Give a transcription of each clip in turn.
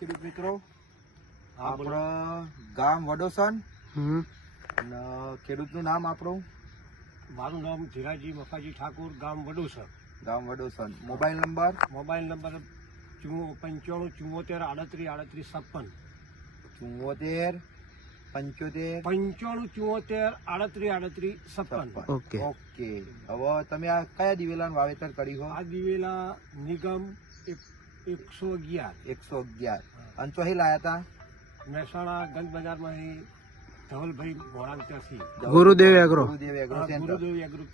ખેડૂત મિત્રો આપણો ગામ વડોસન. હમ. અને ખેડૂતનું નામ આપણું? મારું નામ ધીરાજી મફાજી ઠાકોર ગામ વડોસન ગામ Vadosan mobile number? Mobile number પંચાણું ચુમ્મોતેર આડત્રીસ આડત્રીસ છપ્પન. ચુમ્મોતેર પંચોતેર? પંચાણું ચુમ્મોતેર આડત્રીસ આડત્રીસ છપ્પન. છપ્પન. ઓકે. ઓકે. હવે તમે આ કયા દિવેલાનું વાવેતર કર્યું આ દિવેલા નિગમ એક- એકસો અગિયાર. એકસો અગિયાર. અને ચોહી લાયા હતા મહેસાણા ગંજ બજારમાં ધવલભાઈ મોરાણ ત્યાંથી. ગુરુદેવ એગ્રો ગુરુદેવ એગ્રો આ એગ્રો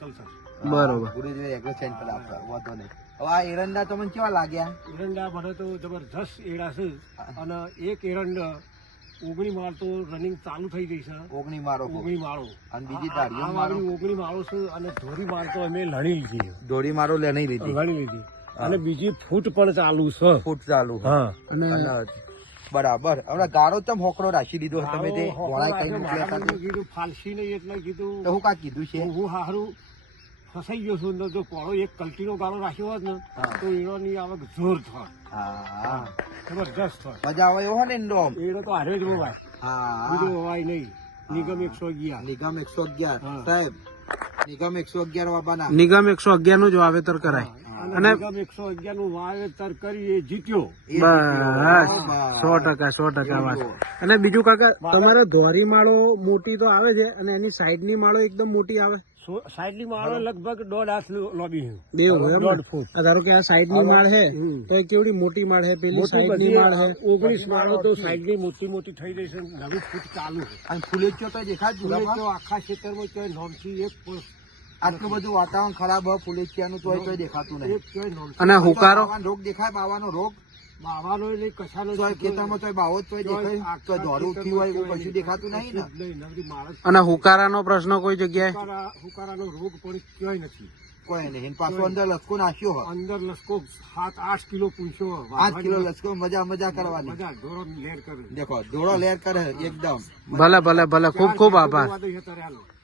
કલ્ચર બરોબર. ગુરુદેવ એગ્રો સેન્ટર આપતા વાંધો નહીં. હવે આ એરંડા તમને કેવા લાગ્યા? એરંડા મને તો જબરજસ્ત એડા છે. અને એક એરંડ ઓગણી માર તો રનિંગ ચાલુ થઈ ગઈ છે. ઓગણી મારો ઓગણી માળો. અને બીજી આ- ઓગણી મારો છે અને ધોરી માર તો અમે લણી લીધી. ધોરી મારો લણી લીધી. લણી લીધી. અને બીજી ફૂટ પણ ચાલુ છે. ફૂટ ચાલુ હા. અને અને બરાબર. હવે ગાળો ચમ હોકડો રાખી દીધો તમે તે આવો કઈ? કીધું ફાલસી નહીં એટલે કીધું તો હું કા કીધું છે? હું હારું ફસાઈ ગયો છું. અંદર જો પોળો એક કલટીનો ગાળો રાખ્યો હોત ને તો એનો ની આવક જોર થાય હા. જબરજસ્ત થાય મજા આવે એવો ને એનો આમ. એનો તો હારે જ રોવાય. હા. બીજો હોવાય નહીં. નિગમ એકસો અગિયાર. નિગમ એકસો અગિયાર. સાહેબ નિગમ એકસો અગિયાર વાબાના. નિગમ એકસો અગિયારનું જ વાવેતર કરાય. અને એકસો અગિયારનું વાવેતર કરી એ જીત્યો. બસ. સો ટકા સો ટકા વાત. અને બીજું કાકા તમારો ધોરી માળો મોટી તો આવે છે અને એની સાઈડની માળો એકદમ મોટી આવે? સાઈડની માળો લગભગ દોઢ હાથ લોબી બે? દોઢ ફૂટ. ધારો કે આ સાઈડની માળ હે હમ. તો કેવડી મોટી માળ છે? પેલી સાઈડની માળ છે? ઓગણીસ માળો તો સાઈડની મોટી મોટી થઈ ગઈ છે નવી ફૂટ ચાલુ છે. અને ફૂલેચો તો દેખાય જ ફૂલે જુગામાં? તો આખા ક્ષેત્રમાં નોમથી એક આટલું બધું વાતાવરણ ખરાબ હોય તોય તોય દેખાતું નહીં. અને હુકારો બાવાનો રોગ દેખાય બાવાનો રોગ. બાવાનો નહીં કશાનો તોય ખેતરમાં તોય બાવો તોય દેખાય. તોય દોરું થયું હોય એવું કશું દેખાતું નહીં ને? અને હુકારાનો પ્રશ્ન કોઈ જગ્યાએ? હુકારા હુકારાનો રોગ પણ ક્યાંય નથી. કોઈ નહીં. પાછો અંદર લસકો નાખ્યો હોય. અંદર લસકો સાત આઠ કિલો પૂછ્યો આઠ કિલો લસકો મજા મજા કરવાની. મજા ઢોરો લેર કરે. દેખો દોડો લેર કરે એકદમ. ભલે ભલે ભલે. ખૂબ ખૂબ આભાર.